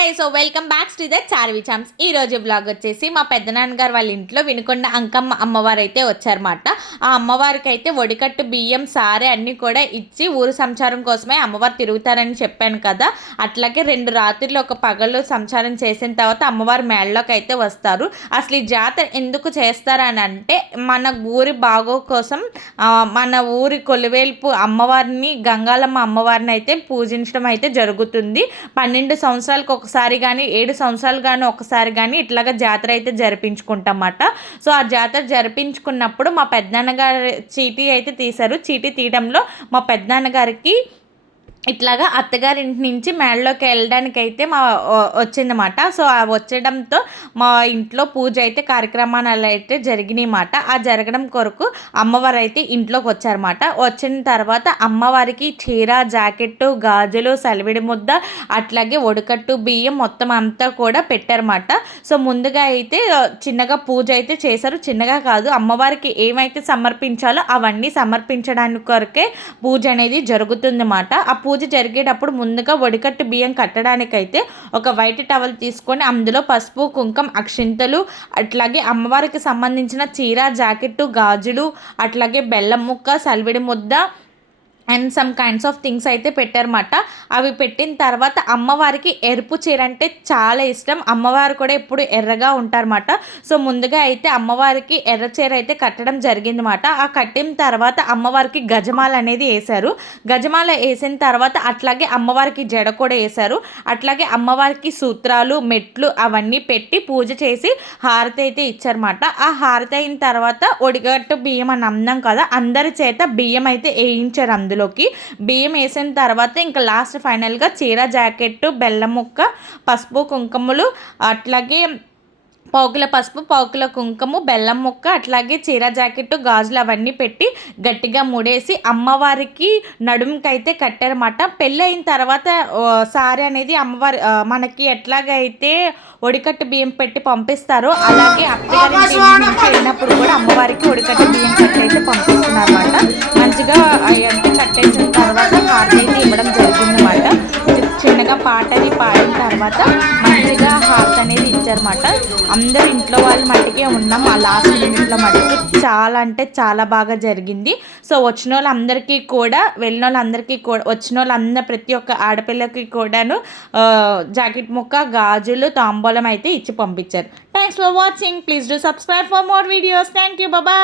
Guys, so welcome back to the Charvi champs. ఈ రోజు blog వచ్చేసి మా పెద్దనాన్నగారు వాళ్ళ ఇంట్లో వినుకొండ అంకమ్మ అమ్మవారు అయితే వచ్చారన్నమాట. ఆ అమ్మవారికి అయితే ఒడికట్టు బియ్యం సారే అన్నీ కూడా ఇచ్చి ఊరు సంచారం కోసమే అమ్మవారు తిరుగుతారని చెప్పాను కదా. అట్లాగే 2 రాత్రులు ఒక పగలు సంచారం చేసిన తర్వాత అమ్మవారు మేళ్ళలోకి అయితే వస్తారు. అసలు ఈ జాతర ఎందుకు చేస్తారని అంటే మన ఊరి బాగో కోసం మన ఊరి కొలువేల్పు అమ్మవారిని గంగాలమ్మ అమ్మవారిని అయితే పూజించడం అయితే జరుగుతుంది. 12 సంవత్సరాలకు ఒకసారి కానీ 7 సంవత్సరాలు కానీ ఒకసారి కానీ ఇట్లాగా జాతర అయితే జరిపించుకుంటామన్నమాట. సో ఆ జాతర జరిపించుకున్నప్పుడు మా పెద్దనాన్నగారు చీటీ అయితే తీశారు. చీటీ తీయడంలో మా పెద్దనాన్నగారికి ఇట్లాగా అత్తగారింటి నుంచి మేళ్ళలోకి వెళ్ళడానికైతే వచ్చిందన్నమాట. సో ఆ వచ్చడంతో మా ఇంట్లో పూజ అయితే కార్యక్రమాలు అయితే జరిగినాయన్నమాట. ఆ జరగడం కొరకు అమ్మవారు అయితే ఇంట్లోకి వచ్చారన్నమాట. వచ్చిన తర్వాత అమ్మవారికి చీర, జాకెట్టు, గాజులు, సలివిడి ముద్ద, అట్లాగే ఒడికట్టు బియ్యం మొత్తం అంతా కూడా పెట్టారన్నమాట. సో ముందుగా అయితే చిన్నగా పూజ అయితే చేశారు. చిన్నగా కాదు, అమ్మవారికి ఏమైతే సమర్పించాలో అవన్నీ సమర్పించడానికి కొరకే పూజ అనేది జరుగుతుందన్నమాట. ఆ పూజ జరిగేటప్పుడు ముందుగా ఒడికట్టు బియ్యం కట్టడానికైతే ఒక వైట్ టవల్ తీసుకొని అందులో పసుపు, కుంకం, అక్షింతలు, అట్లాగే అమ్మవారికి సంబంధించిన చీర, జాకెట్టు, గాజులు, అట్లాగే బెల్లం ముక్క, సలివిడి ముద్ద and some kinds of things అయితే పెట్టారన్నమాట. అవి పెట్టిన తర్వాత అమ్మవారికి ఎరుపు చీర అంటే చాలా ఇష్టం. అమ్మవారు కూడా ఎప్పుడు ఎర్రగా ఉంటారన్నమాట. సో ముందుగా అయితే అమ్మవారికి ఎర్ర చీర అయితే కట్టడం జరిగిందన్నమాట. ఆ కట్టిన తర్వాత అమ్మవారికి గజమాల అనేది వేశారు. గజమాల వేసిన తర్వాత అట్లాగే అమ్మవారికి జడ కూడా వేశారు. అట్లాగే అమ్మవారికి సూత్రాలు, మెట్లు అవన్నీ పెట్టి పూజ చేసి హారతి అయితే ఇచ్చారన్నమాట. ఆ హారతి అయిన తర్వాత ఒడిగట్టు బియ్యం అని అన్నాం కదా, అందరి చేత బియ్యం అయితే వేయించారు. అందులోకి బియ్యం వేసిన తర్వాత ఇంకా లాస్ట్ ఫైనల్గా చీర, జాకెట్టు, బెల్లం ముక్క, పసుపు, కుంకుమలు, అట్లాగే పావుకిల పసుపు, పావుకిల కుంకుమ, బెల్లం ముక్క, అట్లాగే చీర, జాకెట్టు, గాజులు అవన్నీ పెట్టి గట్టిగా ముడేసి అమ్మవారికి నడుముకైతే కట్టారన్నమాట. పెళ్ళి అయిన తర్వాత సారీ అనేది అమ్మవారి మనకి ఎట్లాగైతే ఒడికట్టు బియ్యం పెట్టి పంపిస్తారో అలాగే అత్తగారి నుంచి వెళ్ళినప్పుడు కూడా అమ్మవారికి ఒడికట్టు బియ్యం కట్టి అయితే పంపిస్తున్నారు అన్నమాట. మంచిగా అంటే కట్టేసిన తర్వాత హారతి అయితే ఇవ్వడం జరిగిందన్నమాట. చిన్నగా పాటని పాడిన తర్వాత మంచిగా హారతి అనేది ఇచ్చారన్నమాట. అందరూ ఇంట్లో వాళ్ళ మట్టికే ఉన్నాం. ఆ లాస్ట్ మినిట్లో మట్టుకు చాలా అంటే చాలా బాగా జరిగింది. సో వచ్చిన వాళ్ళందరికీ కూడా, వెళ్ళిన వాళ్ళందరికీ కూడా, వచ్చిన వాళ్ళందరూ ప్రతి ఒక్క ఆడపిల్లకి కూడాను జాకెట్ ముక్క, గాజులు, తాంబూలం అయితే ఇచ్చి పంపించారు. Thanks for watching. Please do subscribe for more videos. Thank you. Bye.